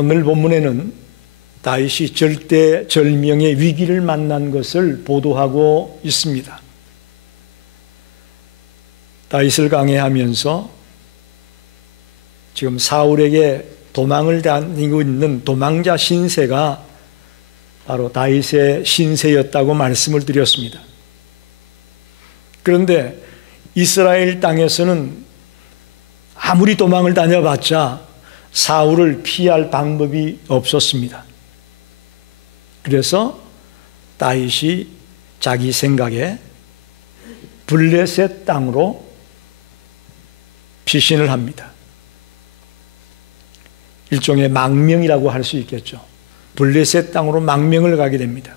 오늘 본문에는 다윗이 절대절명의 위기를 만난 것을 보도하고 있습니다. 다윗을 강해하면서 지금 사울에게 도망을 다니고 있는 도망자 신세가 바로 다윗의 신세였다고 말씀을 드렸습니다. 그런데 이스라엘 땅에서는 아무리 도망을 다녀봤자 사울을 피할 방법이 없었습니다. 그래서 다윗이 자기 생각에 블레셋 땅으로 피신을 합니다. 일종의 망명이라고 할 수 있겠죠. 블레셋 땅으로 망명을 가게 됩니다.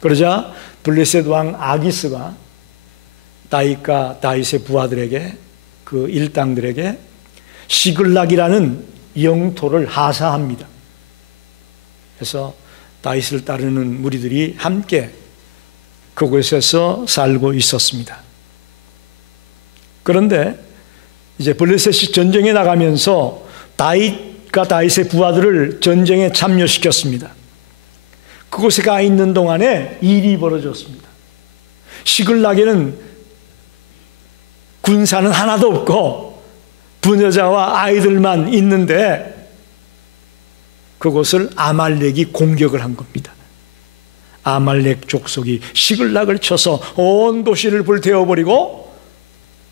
그러자 블레셋 왕 아기스가 다윗과 다윗의 부하들에게, 그 일당들에게 시글락이라는 영토를 하사합니다. 그래서 다윗을 따르는 무리들이 함께 그곳에서 살고 있었습니다. 그런데 이제 블레셋이 전쟁에 나가면서 다윗과 다윗의 부하들을 전쟁에 참여시켰습니다. 그곳에 가 있는 동안에 일이 벌어졌습니다. 시글락에는 군사는 하나도 없고 부녀자와 아이들만 있는데 그곳을 아말렉이 공격을 한 겁니다. 아말렉 족속이 시글락을 쳐서 온 도시를 불태워버리고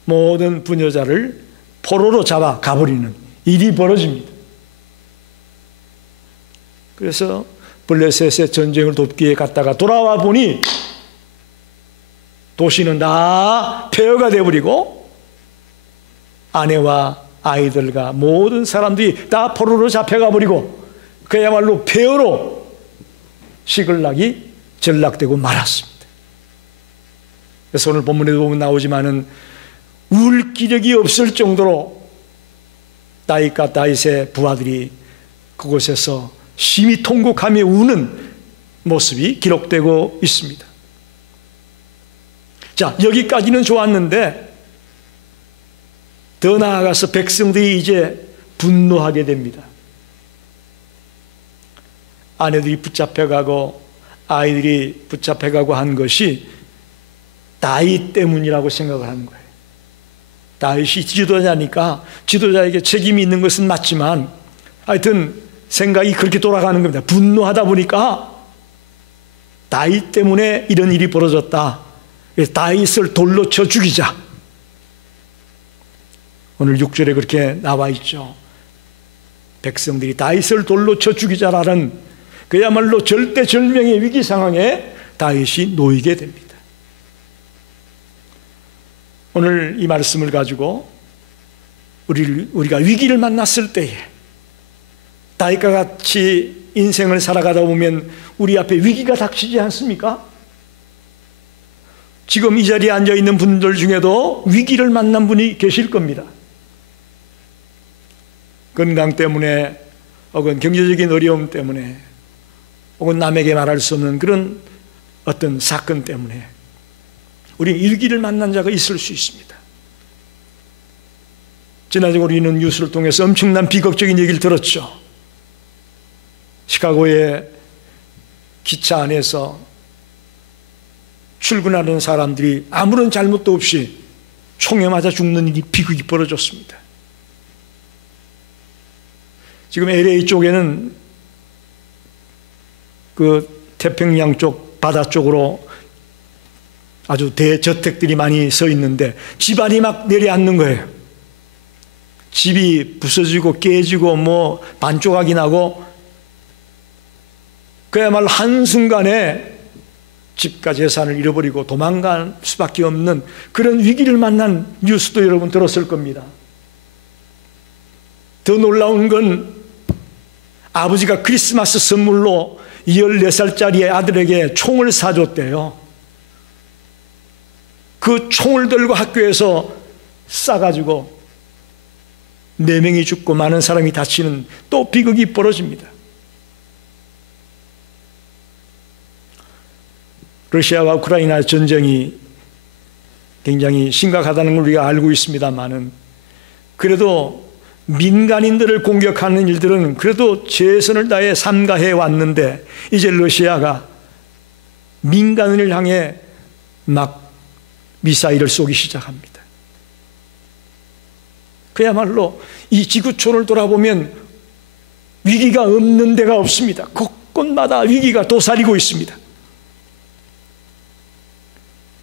모든 부녀자를 포로로 잡아 가버리는 일이 벌어집니다. 그래서 블레셋의 전쟁을 돕기 위해 갔다가 돌아와 보니 도시는 다 폐허가 되어버리고 아내와 아이들과 모든 사람들이 다 포로로 잡혀가 버리고 그야말로 폐허로 시글락이 전락되고 말았습니다. 그래서 오늘 본문에도 보면 나오지만은 울 기력이 없을 정도로 다윗과 다윗의 부하들이 그곳에서 심히 통곡하며 우는 모습이 기록되고 있습니다. 자, 여기까지는 좋았는데 더 나아가서 백성들이 이제 분노하게 됩니다. 아내들이 붙잡혀가고 아이들이 붙잡혀가고 한 것이 다윗 때문이라고 생각을 하는 거예요. 다윗이 지도자니까 지도자에게 책임이 있는 것은 맞지만 하여튼 생각이 그렇게 돌아가는 겁니다. 분노하다 보니까 다윗 때문에 이런 일이 벌어졌다. 다윗을 돌로 쳐 죽이자. 오늘 6절에 그렇게 나와 있죠. 백성들이 다윗을 돌로 쳐 죽이자라는 그야말로 절대절명의 위기 상황에 다윗이 놓이게 됩니다. 오늘 이 말씀을 가지고 우리가 위기를 만났을 때에 다윗과 같이 인생을 살아가다 보면 우리 앞에 위기가 닥치지 않습니까? 지금 이 자리에 앉아있는 분들 중에도 위기를 만난 분이 계실 겁니다. 건강 때문에 혹은 경제적인 어려움 때문에 혹은 남에게 말할 수 없는 그런 어떤 사건 때문에 우리는 위기를 만난 자가 있을 수 있습니다. 지난주에 우리는 뉴스를 통해서 엄청난 비극적인 얘기를 들었죠. 시카고의 기차 안에서 출근하는 사람들이 아무런 잘못도 없이 총에 맞아 죽는 일이 비극이 벌어졌습니다. 지금 LA 쪽에는 그 태평양 쪽 바다 쪽으로 아주 대저택들이 많이 서 있는데 집안이 막 내려앉는 거예요. 집이 부서지고 깨지고 뭐 반조각이 나고 그야말로 한순간에 집과 재산을 잃어버리고 도망갈 수밖에 없는 그런 위기를 만난 뉴스도 여러분 들었을 겁니다. 더 놀라운 건 아버지가 크리스마스 선물로 14살짜리 아들에게 총을 사줬대요. 그 총을 들고 학교에서 쏴가지고 4명이 죽고 많은 사람이 다치는 또 비극이 벌어집니다. 러시아와 우크라이나 전쟁이 굉장히 심각하다는 걸 우리가 알고 있습니다만은 그래도 민간인들을 공격하는 일들은 그래도 최선을 다해 삼가해 왔는데 이제 러시아가 민간인을 향해 막 미사일을 쏘기 시작합니다. 그야말로 이 지구촌을 돌아보면 위기가 없는 데가 없습니다. 곳곳마다 위기가 도사리고 있습니다.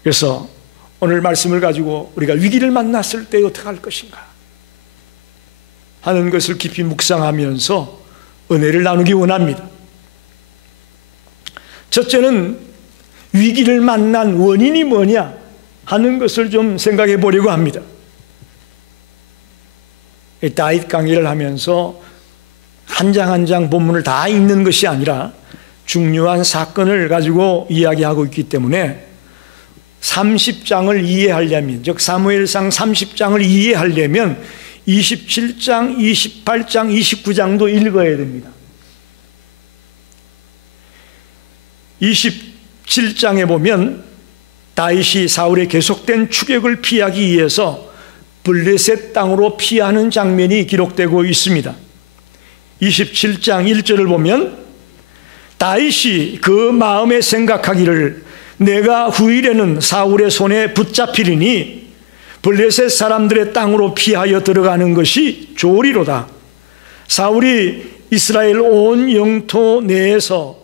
그래서 오늘 말씀을 가지고 우리가 위기를 만났을 때 어떻게 할 것인가 하는 것을 깊이 묵상하면서 은혜를 나누기 원합니다. 첫째는 위기를 만난 원인이 뭐냐 하는 것을 좀 생각해 보려고 합니다. 다윗 강의를 하면서 한 장 한 장 본문을 다 읽는 것이 아니라 중요한 사건을 가지고 이야기하고 있기 때문에 30장을 이해하려면, 즉 사무엘상 30장을 이해하려면 27장, 28장, 29장도 읽어야 됩니다. 27장에 보면 다윗이 사울의 계속된 추격을 피하기 위해서 블레셋 땅으로 피하는 장면이 기록되고 있습니다. 27장 1절을 보면 다윗이 그 마음에 생각하기를 내가 후일에는 사울의 손에 붙잡히리니 블레셋 사람들의 땅으로 피하여 들어가는 것이 좋으리로다. 사울이 이스라엘 온 영토 내에서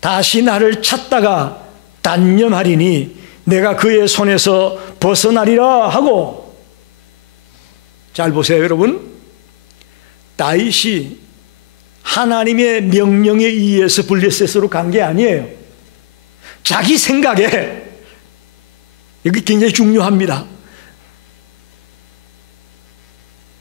다시 나를 찾다가 단념하리니 내가 그의 손에서 벗어나리라 하고. 잘 보세요 여러분, 다윗이 하나님의 명령에 의해서 블레셋으로 간 게 아니에요. 자기 생각에, 여기 굉장히 중요합니다.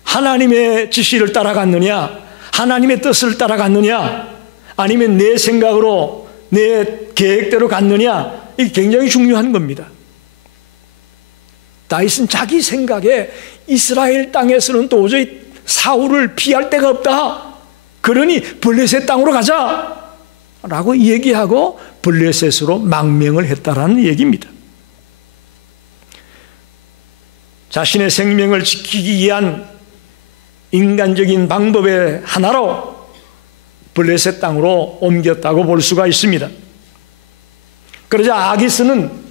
하나님의 지시를 따라갔느냐, 하나님의 뜻을 따라갔느냐, 아니면 내 생각으로 내 계획대로 갔느냐, 이게 굉장히 중요한 겁니다. 다윗은 자기 생각에 이스라엘 땅에서는 도저히 사울을 피할 데가 없다, 그러니 블레셋 땅으로 가자 라고 얘기하고 블레셋으로 망명을 했다라는 얘기입니다. 자신의 생명을 지키기 위한 인간적인 방법의 하나로 블레셋 땅으로 옮겼다고 볼 수가 있습니다. 그러자 아기스는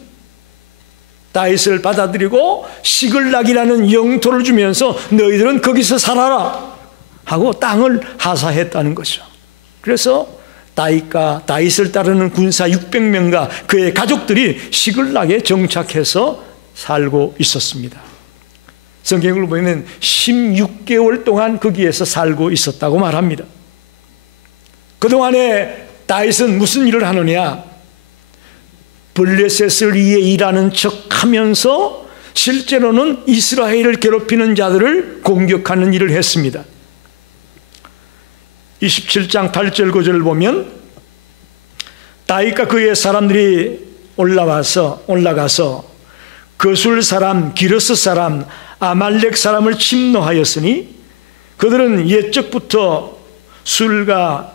다윗을 받아들이고 시글락이라는 영토를 주면서 너희들은 거기서 살아라 하고 땅을 하사했다는 거죠. 그래서 다윗을 따르는 군사 600명과 그의 가족들이 시글락에 정착해서 살고 있었습니다. 성경을 보면 16개월 동안 거기에서 살고 있었다고 말합니다. 그동안에 다윗은 무슨 일을 하느냐, 블레셋을 위해 일하는 척하면서 실제로는 이스라엘을 괴롭히는 자들을 공격하는 일을 했습니다. 27장 8절 9절을 보면 다윗과 그의 사람들이 올라가서 거술 사람, 기르스 사람, 아말렉 사람을 침노하였으니 그들은 옛적부터 술과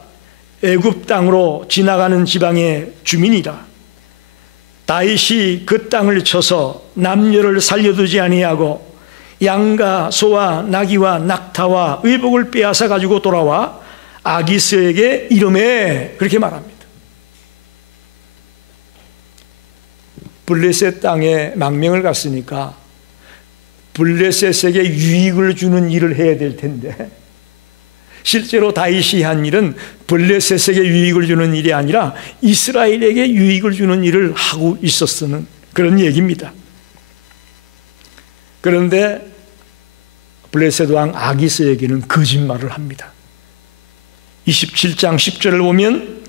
애굽 땅으로 지나가는 지방의 주민이라. 다윗이 그 땅을 쳐서 남녀를 살려두지 아니하고 양과 소와 나귀와 낙타와 의복을 빼앗아 가지고 돌아와 아기스에게 이르매, 그렇게 말합니다. 블레셋 땅에 망명을 갔으니까 블레셋에게 유익을 주는 일을 해야 될 텐데, 실제로 다윗이 한 일은 블레셋에게 유익을 주는 일이 아니라 이스라엘에게 유익을 주는 일을 하고 있었는 그런 얘기입니다. 그런데 블레셋 왕 아기스에게는 거짓말을 합니다. 27장 10절을 보면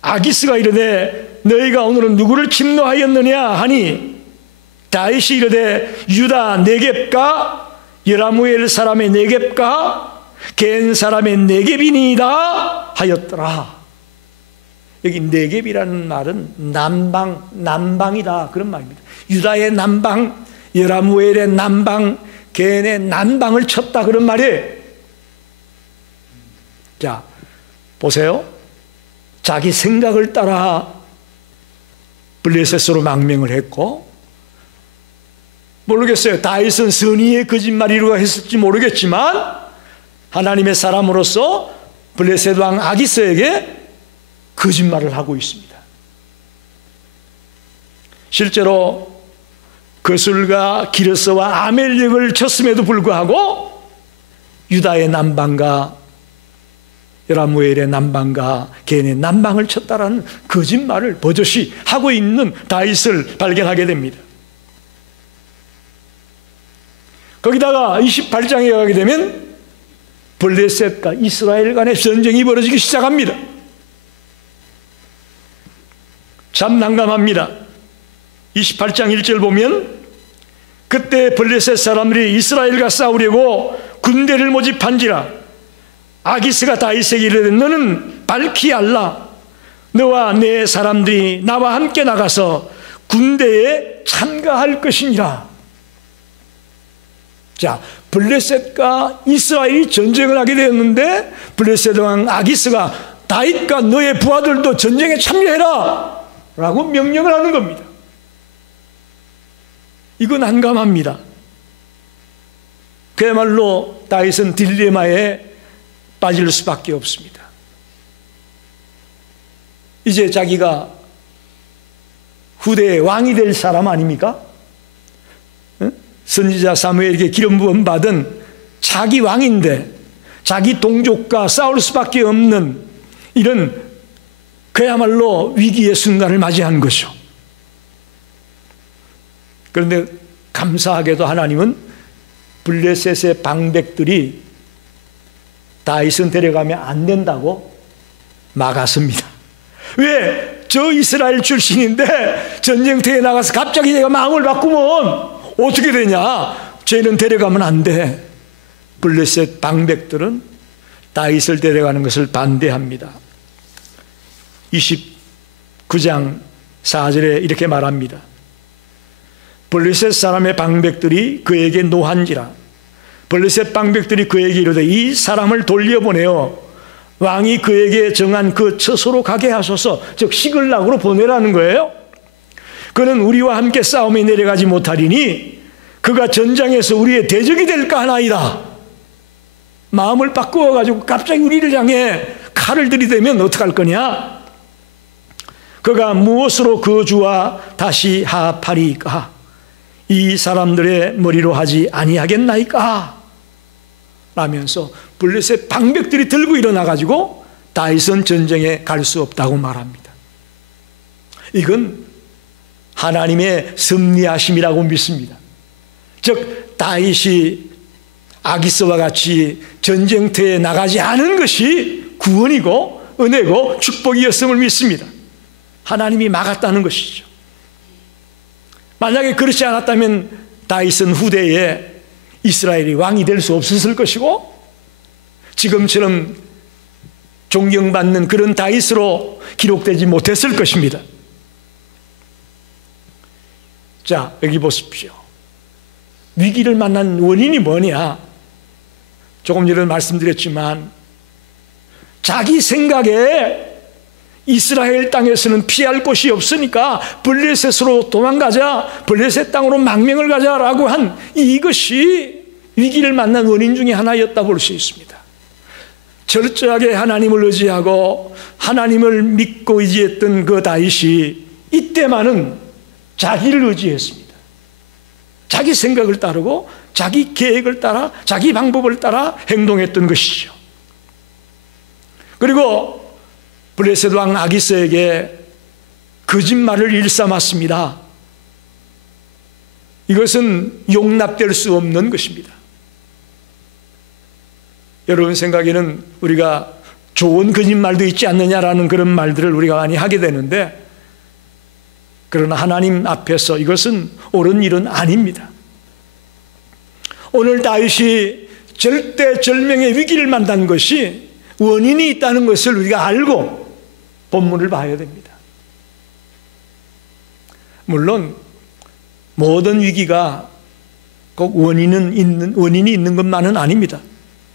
아기스가 이르되 너희가 오늘은 누구를 침노하였느냐 하니 다윗이 이르되 유다 네겝과 여라무엘 사람의 네겝과 겐 사람의 네겝이니이다 하였더라. 여기 네겝이라는 말은 남방이다 그런 말입니다. 유다의 남방, 여라무엘의 남방, 겐의 남방을 쳤다 그런 말이에요. 자, 보세요. 자기 생각을 따라 블레셋으로 망명을 했고, 모르겠어요. 다윗은 선의의 거짓말이라고 했을지 모르겠지만 하나님의 사람으로서 블레셋 왕 아기스에게 거짓말을 하고 있습니다. 실제로 거술가 기르스와 아멜렉을 쳤음에도 불구하고 유다의 남방과 여라무엘의 남방과 게hen의 남방을 쳤다라는 거짓말을 버젓이 하고 있는 다윗을 발견하게 됩니다. 거기다가 28장에 가게 되면 블레셋과 이스라엘 간의 전쟁이 벌어지기 시작합니다. 참 난감합니다. 28장 1절 보면 그때 블레셋 사람들이 이스라엘과 싸우려고 군대를 모집한지라 아기스가 다윗에게 이르되 너는 밝히 알라 너와 내 사람들이 나와 함께 나가서 군대에 참가할 것이니라. 자, 블레셋과 이스라엘이 전쟁을 하게 되었는데 블레셋 왕 아기스가 다윗과 너의 부하들도 전쟁에 참여해라 라고 명령을 하는 겁니다. 이거 난감합니다. 그야말로 다윗은 딜레마에 빠질 수밖에 없습니다. 이제 자기가 후대의 왕이 될 사람 아닙니까? 선지자 사무엘에게 기름 부음 받은 자기 왕인데 자기 동족과 싸울 수밖에 없는 이런 그야말로 위기의 순간을 맞이한 것이죠. 그런데 감사하게도 하나님은 블레셋의 방백들이 다윗은 데려가면 안 된다고 막았습니다. 왜? 저 이스라엘 출신인데 전쟁터에 나가서 갑자기 내가 마음을 바꾸면 어떻게 되냐? 쟤는 데려가면 안 돼. 블레셋 방백들은 다윗을 데려가는 것을 반대합니다. 29장 4절에 이렇게 말합니다. 블레셋 사람의 방백들이 그에게 노한지라 블레셋 방백들이 그에게 이르되 이 사람을 돌려보내어 왕이 그에게 정한 그 처소로 가게 하소서. 즉 시글락으로 보내라는 거예요. 그는 우리와 함께 싸움에 내려가지 못하리니 그가 전장에서 우리의 대적이 될까 하나이다. 마음을 바꾸어가지고 갑자기 우리를 향해 칼을 들이대면 어떡할 거냐? 그가 무엇으로 그 주와 다시 하합하리까? 이 사람들의 머리로 하지 아니하겠나이까? 라면서 블레셋 방백들이 들고 일어나가지고 다윗은 전쟁에 갈 수 없다고 말합니다. 이건 하나님의 섭리하심이라고 믿습니다. 즉 다윗이 아기스와 같이 전쟁터에 나가지 않은 것이 구원이고 은혜고 축복이었음을 믿습니다. 하나님이 막았다는 것이죠. 만약에 그렇지 않았다면 다윗은 후대에 이스라엘이 왕이 될 수 없었을 것이고 지금처럼 존경받는 그런 다윗으로 기록되지 못했을 것입니다. 자, 여기 보십시오. 위기를 만난 원인이 뭐냐? 조금 전에 말씀드렸지만 자기 생각에 이스라엘 땅에서는 피할 곳이 없으니까 블레셋으로 도망가자, 블레셋 땅으로 망명을 가자라고 한 이것이 위기를 만난 원인 중에 하나였다 볼 수 있습니다. 철저하게 하나님을 의지하고 하나님을 믿고 의지했던 그 다윗이 이때만은 자기를 의지했습니다. 자기 생각을 따르고 자기 계획을 따라 자기 방법을 따라 행동했던 것이죠. 그리고 블레셋 왕 아기스에게 거짓말을 일삼았습니다. 이것은 용납될 수 없는 것입니다. 여러분 생각에는 우리가 좋은 거짓말도 있지 않느냐라는 그런 말들을 우리가 많이 하게 되는데 그러나 하나님 앞에서 이것은 옳은 일은 아닙니다. 오늘 다윗이 절대절명의 위기를 만난 것이 원인이 있다는 것을 우리가 알고 본문을 봐야 됩니다. 물론 모든 위기가 꼭 원인이 있는 것만은 아닙니다.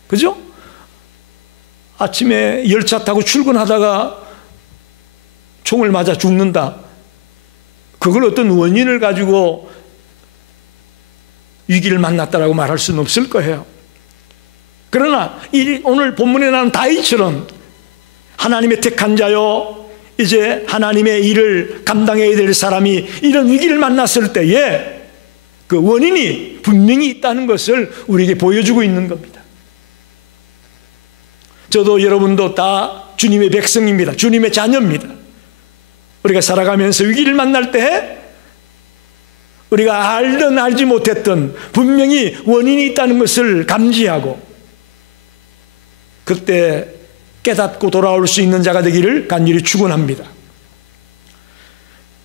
그죠? 아침에 열차 타고 출근하다가 총을 맞아 죽는다. 그걸 어떤 원인을 가지고 위기를 만났다라고 말할 수는 없을 거예요. 그러나 오늘 본문에 나오는 다윗처럼 하나님의 택한 자요, 이제 하나님의 일을 감당해야 될 사람이 이런 위기를 만났을 때에 그 원인이 분명히 있다는 것을 우리에게 보여주고 있는 겁니다. 저도 여러분도 다 주님의 백성입니다. 주님의 자녀입니다. 우리가 살아가면서 위기를 만날 때 우리가 알든 알지 못했던 분명히 원인이 있다는 것을 감지하고 그때 깨닫고 돌아올 수 있는 자가 되기를 간절히 축원합니다.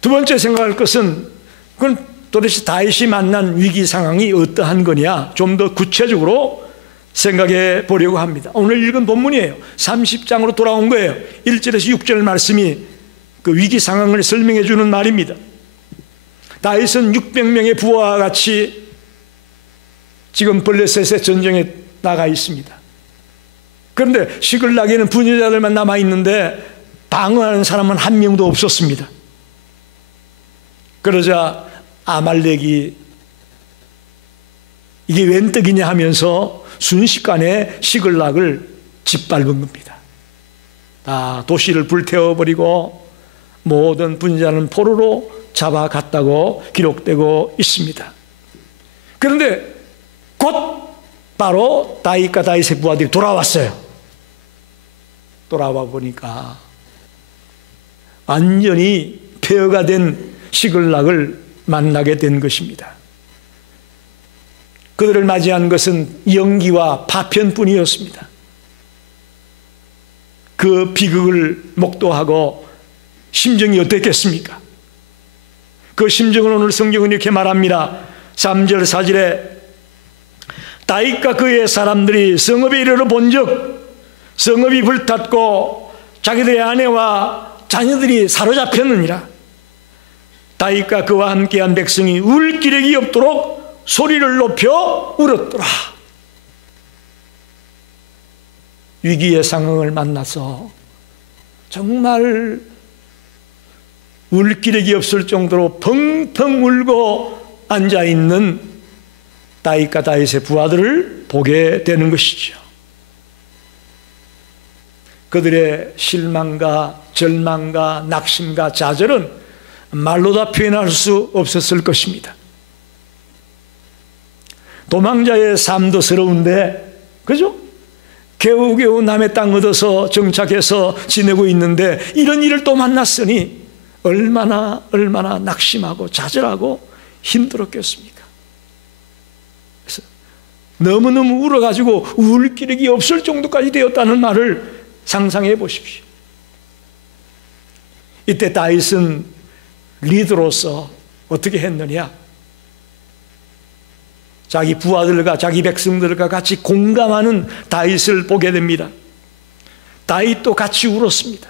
두 번째 생각할 것은 그건 도대체 다윗이 만난 위기 상황이 어떠한 거냐, 좀 더 구체적으로 생각해 보려고 합니다. 오늘 읽은 본문이에요. 30장으로 돌아온 거예요. 1절에서 6절 말씀이 그 위기 상황을 설명해 주는 말입니다. 다윗은 600명의 부하와 같이 지금 블레셋의 전쟁에 나가 있습니다. 그런데 시글락에는 분여자들만 남아 있는데 방어하는 사람은 한 명도 없었습니다. 그러자 아말렉이 이게 웬 떡이냐 하면서 순식간에 시글락을 짓밟은 겁니다. 다 도시를 불태워버리고 모든 분자는 포로로 잡아갔다고 기록되고 있습니다. 그런데 곧 바로 다윗과 다윗의 부하들이 돌아왔어요. 돌아와 보니까 완전히 폐허가 된 시글락을 만나게 된 것입니다. 그들을 맞이한 것은 연기와 파편뿐이었습니다. 그 비극을 목도하고 심정이 어땠겠습니까? 그 심정을 오늘 성경은 이렇게 말합니다. 3절 4절에 다윗과 그의 사람들이 성읍에 이르러 본즉 성읍이 불탔고 자기들의 아내와 자녀들이 사로잡혔느니라. 다윗과 그와 함께한 백성이 울 기력이 없도록 소리를 높여 울었더라. 위기의 상황을 만나서 정말 울 기력이 없을 정도로 펑펑 울고 앉아있는 다윗과 다윗의 부하들을 보게 되는 것이죠. 그들의 실망과 절망과 낙심과 좌절은 말로 다 표현할 수 없었을 것입니다. 도망자의 삶도 서러운데, 그죠? 겨우겨우 남의 땅 얻어서 정착해서 지내고 있는데 이런 일을 또 만났으니 얼마나 낙심하고 좌절하고 힘들었겠습니까? 그래서 너무너무 울어가지고 울 기력이 없을 정도까지 되었다는 말을 상상해 보십시오. 이때 다윗은 리더로서 어떻게 했느냐? 자기 부하들과 자기 백성들과 같이 공감하는 다윗을 보게 됩니다. 다윗도 같이 울었습니다.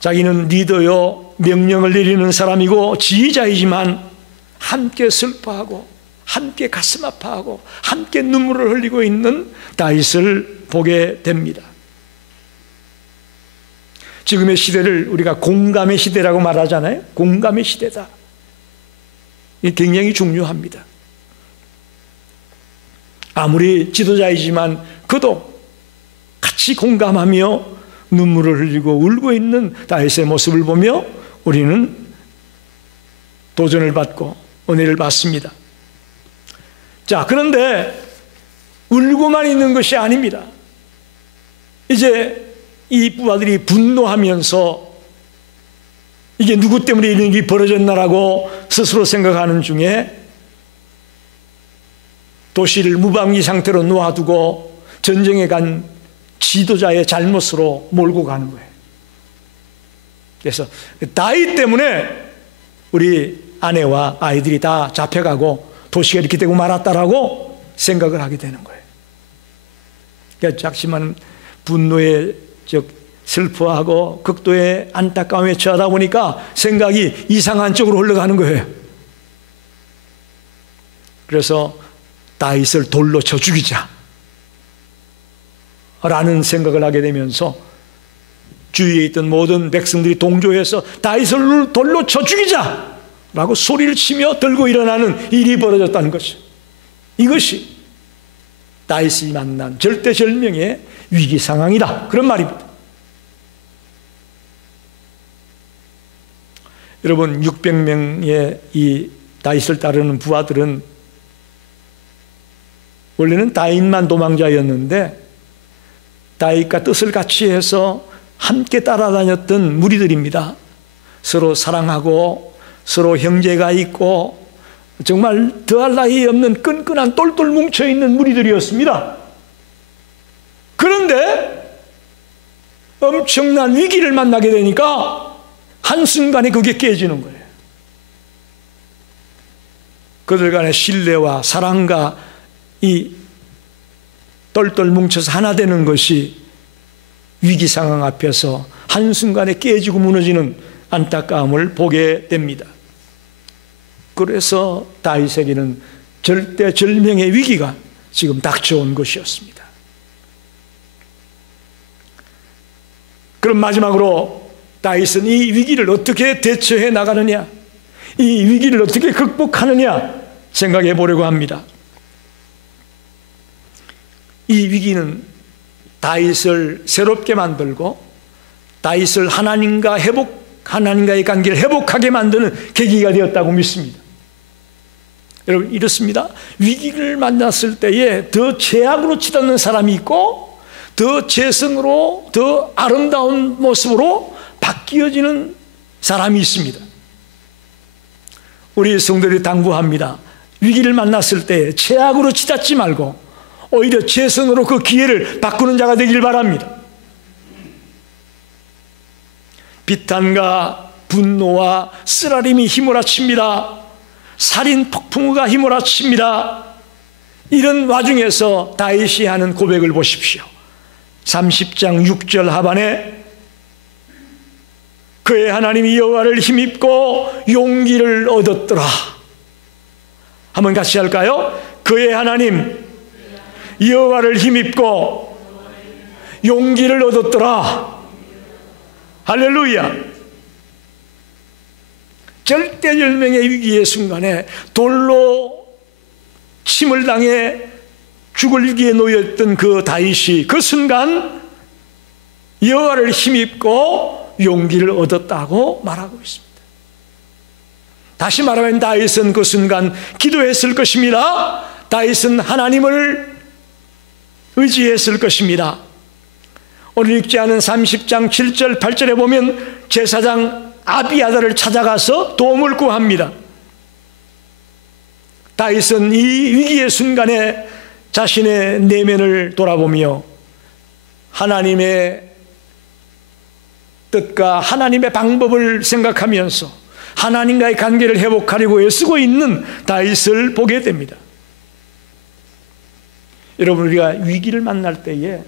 자기는 리더요, 명령을 내리는 사람이고 지휘자이지만 함께 슬퍼하고 함께 가슴 아파하고 함께 눈물을 흘리고 있는 다윗을 보게 됩니다. 지금의 시대를 우리가 공감의 시대라고 말하잖아요. 공감의 시대다. 이게 굉장히 중요합니다. 아무리 지도자이지만 그도 같이 공감하며 눈물을 흘리고 울고 있는 다윗의 모습을 보며 우리는 도전을 받고 은혜를 받습니다. 자, 그런데 울고만 있는 것이 아닙니다. 이제 이 부하들이 분노하면서 이게 누구 때문에 이런 일이 벌어졌나라고 스스로 생각하는 중에 도시를 무방비 상태로 놓아두고 전쟁에 간 지도자의 잘못으로 몰고 가는 거예요. 그래서 다윗 때문에 우리 아내와 아이들이 다 잡혀가고 도시가 이렇게 되고 말았다라고 생각을 하게 되는 거예요. 그러니까 작지만 분노에 슬퍼하고 극도의 안타까움에 처하다 보니까 생각이 이상한 쪽으로 흘러가는 거예요. 그래서 다윗을 돌로 쳐 죽이자 라는 생각을 하게 되면서 주위에 있던 모든 백성들이 동조해서 다윗을 돌로 쳐 죽이자 라고 소리를 치며 들고 일어나는 일이 벌어졌다는 것이죠. 이것이 다윗이 만난 절대절명의 위기 상황이다, 그런 말입니다. 여러분, 600명의 이 다윗을 따르는 부하들은 원래는 다윗만 도망자였는데 다윗과 뜻을 같이 해서 함께 따라다녔던 무리들입니다. 서로 사랑하고 서로 형제가 있고 정말 더할 나위 없는 끈끈한 똘똘 뭉쳐있는 무리들이었습니다. 그런데 엄청난 위기를 만나게 되니까 한순간에 그게 깨지는 거예요. 그들 간의 신뢰와 사랑과 이 똘똘 뭉쳐서 하나 되는 것이 위기 상황 앞에서 한순간에 깨지고 무너지는 안타까움을 보게 됩니다. 그래서 다윗에게는 절대절명의 위기가 지금 닥쳐온 것이었습니다. 그럼 마지막으로 다윗은 이 위기를 어떻게 대처해 나가느냐, 이 위기를 어떻게 극복하느냐 생각해 보려고 합니다. 이 위기는 다윗을 새롭게 만들고 다윗을 하나님과의 관계를 회복하게 만드는 계기가 되었다고 믿습니다. 여러분, 이렇습니다. 위기를 만났을 때에 더 죄악으로 치닫는 사람이 있고 더 죄성으로 더 아름다운 모습으로 바뀌어지는 사람이 있습니다. 우리 성도들이 당부합니다. 위기를 만났을 때 죄악으로 치닫지 말고 오히려 죄성으로 그 기회를 바꾸는 자가 되길 바랍니다. 비탄과 분노와 쓰라림이 휘몰아칩니다. 살인 폭풍우가 휘몰아칩니다. 이런 와중에서 다윗이 하는 고백을 보십시오. 30장 6절 하반에 그의 하나님 여호와를 힘입고 용기를 얻었더라. 한번 같이 할까요? 그의 하나님 여호와를 힘입고 용기를 얻었더라. 할렐루야. 절대절명의 위기의 순간에 돌로 침을 당해 죽을 위기에 놓였던 그 다윗이 그 순간 여호와를 힘입고 용기를 얻었다고 말하고 있습니다. 다시 말하면 다윗은 그 순간 기도했을 것입니다. 다윗은 하나님을 의지했을 것입니다. 오늘 읽지 않은 30장 7절 8절에 보면 제사장 아비아달을 찾아가서 도움을 구합니다. 다윗은 이 위기의 순간에 자신의 내면을 돌아보며 하나님의 뜻과 하나님의 방법을 생각하면서 하나님과의 관계를 회복하려고 애쓰고 있는 다윗을 보게 됩니다. 여러분, 우리가 위기를 만날 때에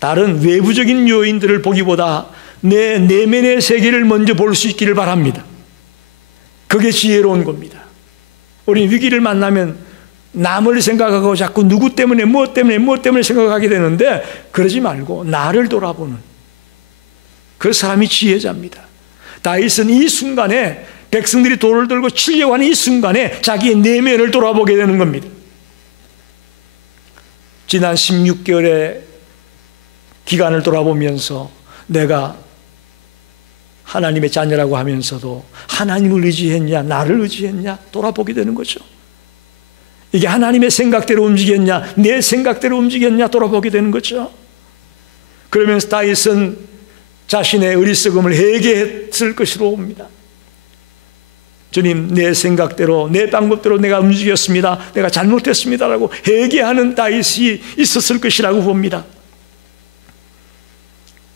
다른 외부적인 요인들을 보기보다 내 내면의 세계를 먼저 볼 수 있기를 바랍니다. 그게 지혜로운 겁니다. 우리 위기를 만나면 남을 생각하고 자꾸 누구 때문에 무엇 때문에 생각하게 되는데 그러지 말고 나를 돌아보는 그 사람이 지혜자입니다. 다윗은 이 순간에 백성들이 돌을 들고 치려고 하는 이 순간에 자기의 내면을 돌아보게 되는 겁니다. 지난 16개월의 기간을 돌아보면서 내가 하나님의 자녀라고 하면서도 하나님을 의지했냐 나를 의지했냐 돌아보게 되는 거죠. 이게 하나님의 생각대로 움직였냐 내 생각대로 움직였냐 돌아보게 되는 거죠. 그러면서 다윗은 자신의 어리석음을 회개했을 것으로 봅니다. 주님, 내 생각대로 내 방법대로 내가 움직였습니다. 내가 잘못했습니다라고 회개하는 다윗이 있었을 것이라고 봅니다.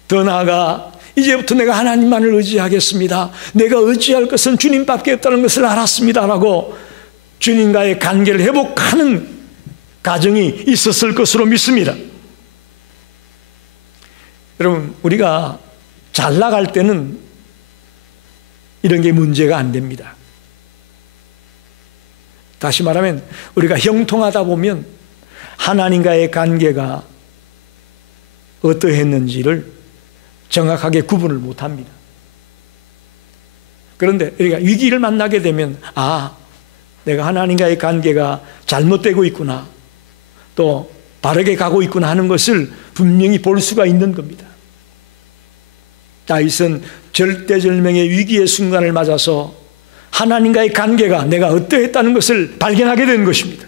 더 나아가 이제부터 내가 하나님만을 의지하겠습니다. 내가 의지할 것은 주님밖에 없다는 것을 알았습니다라고 주님과의 관계를 회복하는 과정이 있었을 것으로 믿습니다. 여러분, 우리가 잘 나갈 때는 이런 게 문제가 안 됩니다. 다시 말하면 우리가 형통하다 보면 하나님과의 관계가 어떠했는지를 정확하게 구분을 못합니다. 그런데 우리가 위기를 만나게 되면 내가 하나님과의 관계가 잘못되고 있구나, 또 바르게 가고 있구나 하는 것을 분명히 볼 수가 있는 겁니다. 다윗은 절대절명의 위기의 순간을 맞아서 하나님과의 관계가 내가 어떠했다는 것을 발견하게 된 것입니다.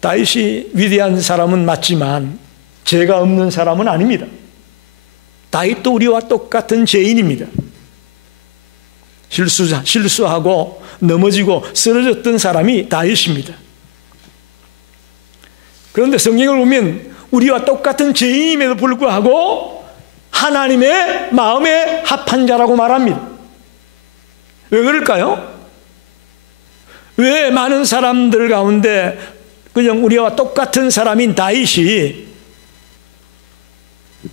다윗이 위대한 사람은 맞지만 죄가 없는 사람은 아닙니다. 다윗도 우리와 똑같은 죄인입니다. 실수하고 넘어지고 쓰러졌던 사람이 다윗입니다. 그런데 성경을 보면 우리와 똑같은 죄인임에도 불구하고 하나님의 마음에 합한 자라고 말합니다. 왜 그럴까요? 왜 많은 사람들 가운데 그냥 우리와 똑같은 사람인 다윗이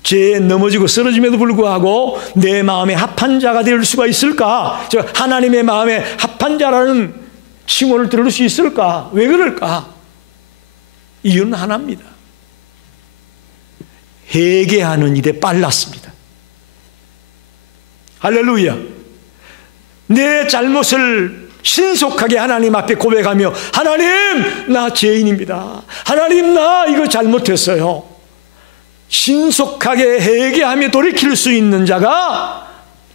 죄에 넘어지고 쓰러짐에도 불구하고 내 마음에 합한 자가 될 수가 있을까? 즉 하나님의 마음에 합한 자라는 칭호를 들을 수 있을까? 왜 그럴까? 이유는 하나입니다. 회개하는 일에 빨랐습니다. 할렐루야. 내 잘못을 신속하게 하나님 앞에 고백하며, 하나님 나 죄인입니다, 하나님 나 이거 잘못했어요, 신속하게 회개하며 돌이킬 수 있는 자가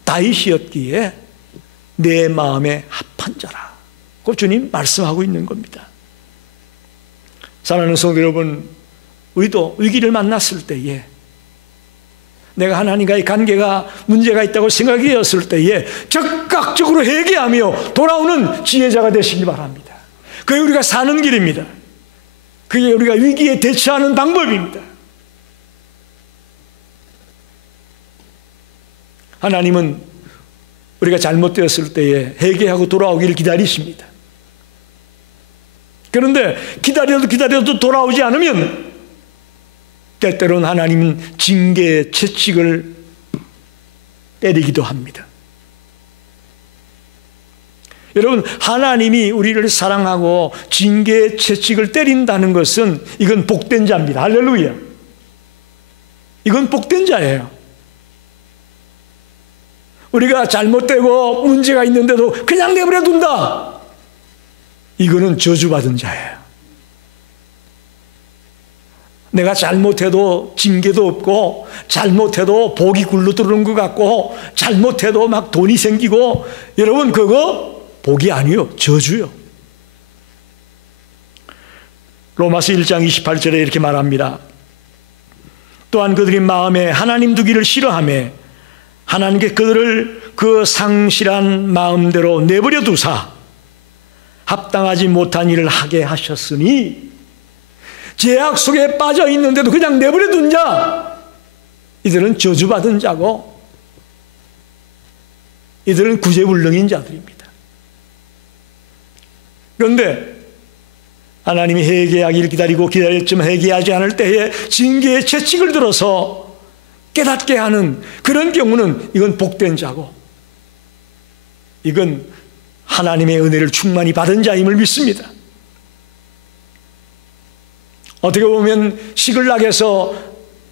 다윗이었기에 내 마음에 합한 자라고 주님 말씀하고 있는 겁니다. 사랑하는 성도 여러분, 우리도 위기를 만났을 때에, 내가 하나님과의 관계가 문제가 있다고 생각이 되었을 때에 적극적으로 회개하며 돌아오는 지혜자가 되시기 바랍니다. 그게 우리가 사는 길입니다. 그게 우리가 위기에 대처하는 방법입니다. 하나님은 우리가 잘못되었을 때에 회개하고 돌아오기를 기다리십니다. 그런데 기다려도 돌아오지 않으면 때때로는 하나님은 징계의 채찍을 때리기도 합니다. 여러분, 하나님이 우리를 사랑하고 징계의 채찍을 때린다는 것은 이건 복된 자입니다. 할렐루야. 이건 복된 자예요. 우리가 잘못되고 문제가 있는데도 그냥 내버려 둔다, 이거는 저주받은 자예요. 내가 잘못해도 징계도 없고, 잘못해도 복이 굴러 들어오는 것 같고, 잘못해도 막 돈이 생기고, 여러분 그거 복이 아니요, 저주요. 로마서 1장 28절에 이렇게 말합니다. 또한 그들이 마음에 하나님 두기를 싫어하며 하나님께 그들을 그 상실한 마음대로 내버려 두사 합당하지 못한 일을 하게 하셨으니, 죄악 속에 빠져 있는데도 그냥 내버려 둔 자, 이들은 저주받은 자고 이들은 구제불능인 자들입니다. 그런데 하나님이 회개하기를 기다렸지만 회개하지 않을 때에 징계의 채찍을 들어서 깨닫게 하는 그런 경우는 이건 복된 자고, 이건 하나님의 은혜를 충만히 받은 자임을 믿습니다. 어떻게 보면 시글락에서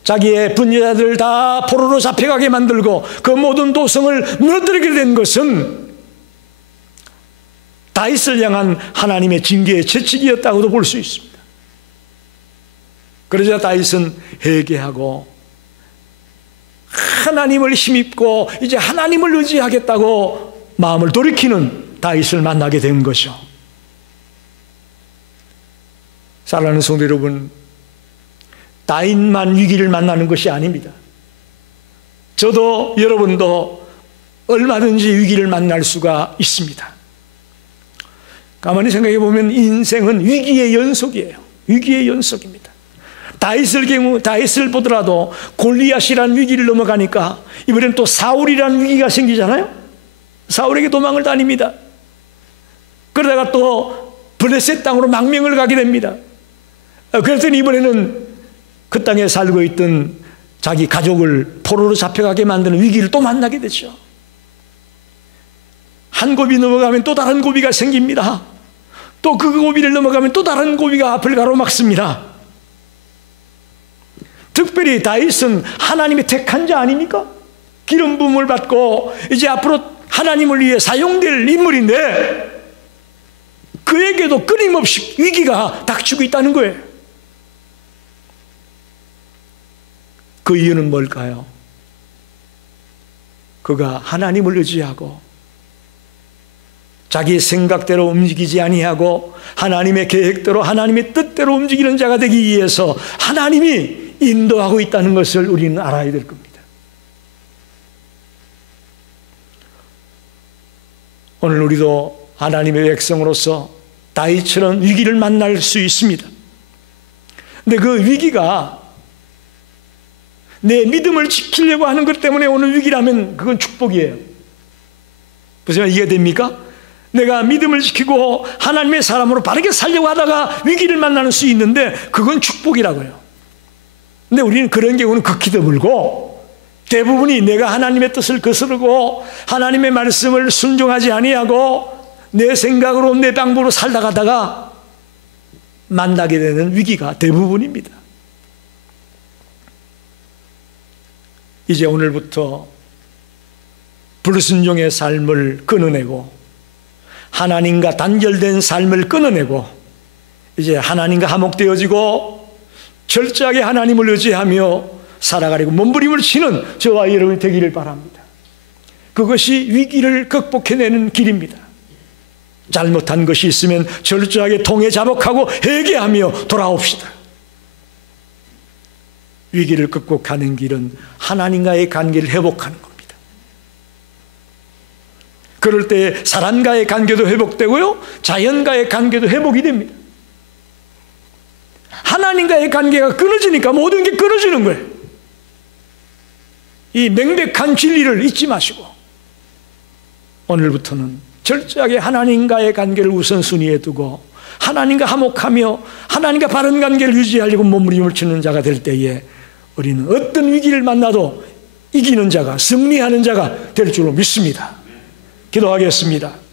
자기의 분녀자들을 다 포로로 잡혀가게 만들고 그 모든 도성을 무너뜨리게 된 것은 다윗을 향한 하나님의 징계의 채찍이었다고도 볼 수 있습니다. 그러자 다윗은 회개하고 하나님을 힘입고 이제 하나님을 의지하겠다고 마음을 돌이키는 다윗을 만나게 된 것이죠. 사랑하는 성도 여러분, 다윗만 위기를 만나는 것이 아닙니다. 저도 여러분도 얼마든지 위기를 만날 수가 있습니다. 가만히 생각해 보면 인생은 위기의 연속이에요. 위기의 연속입니다. 다윗을 보더라도 골리앗이라는 위기를 넘어가니까 이번엔 또 사울이라는 위기가 생기잖아요. 사울에게 도망을 다닙니다. 그러다가 또 블레셋 땅으로 망명을 가게 됩니다. 그랬더니 이번에는 그 땅에 살고 있던 자기 가족을 포로로 잡혀가게 만드는 위기를 또 만나게 되죠. 한 고비 넘어가면 또 다른 고비가 생깁니다. 또 그 고비를 넘어가면 또 다른 고비가 앞을 가로막습니다. 특별히 다윗은 하나님의 택한 자 아닙니까? 기름 부음을 받고 이제 앞으로 하나님을 위해 사용될 인물인데 그에게도 끊임없이 위기가 닥치고 있다는 거예요. 그 이유는 뭘까요? 그가 하나님을 의지하고 자기 생각대로 움직이지 아니하고 하나님의 계획대로 하나님의 뜻대로 움직이는 자가 되기 위해서 하나님이 인도하고 있다는 것을 우리는 알아야 될 겁니다. 오늘 우리도 하나님의 백성으로서 다윗처럼 위기를 만날 수 있습니다. 근데 그 위기가 내 믿음을 지키려고 하는 것 때문에 오는 위기라면 그건 축복이에요. 무슨 이해가 됩니까? 내가 믿음을 지키고 하나님의 사람으로 바르게 살려고 하다가 위기를 만나는 수 있는데 그건 축복이라고요. 근데 우리는 그런 경우는 극히 드물고 대부분이 내가 하나님의 뜻을 거스르고 하나님의 말씀을 순종하지 아니하고 내 생각으로 내 방법으로 살다 가다가 만나게 되는 위기가 대부분입니다. 이제 오늘부터 불순종의 삶을 끊어내고 하나님과 단절된 삶을 끊어내고 이제 하나님과 화목되어지고 철저하게 하나님을 의지하며 살아가려고 몸부림을 치는 저와 여러분이 되기를 바랍니다. 그것이 위기를 극복해내는 길입니다. 잘못한 것이 있으면 철저하게 통해 자복하고 회개하며 돌아옵시다. 위기를 극복하는 길은 하나님과의 관계를 회복하는 겁니다. 그럴 때 사람과의 관계도 회복되고요, 자연과의 관계도 회복이 됩니다. 하나님과의 관계가 끊어지니까 모든 게 끊어지는 거예요. 이 명백한 진리를 잊지 마시고 오늘부터는 철저하게 하나님과의 관계를 우선순위에 두고 하나님과 화목하며 하나님과 바른 관계를 유지하려고 몸부림을 치는 자가 될 때에 우리는 어떤 위기를 만나도 이기는 자가, 승리하는 자가 될 줄로 믿습니다. 기도하겠습니다.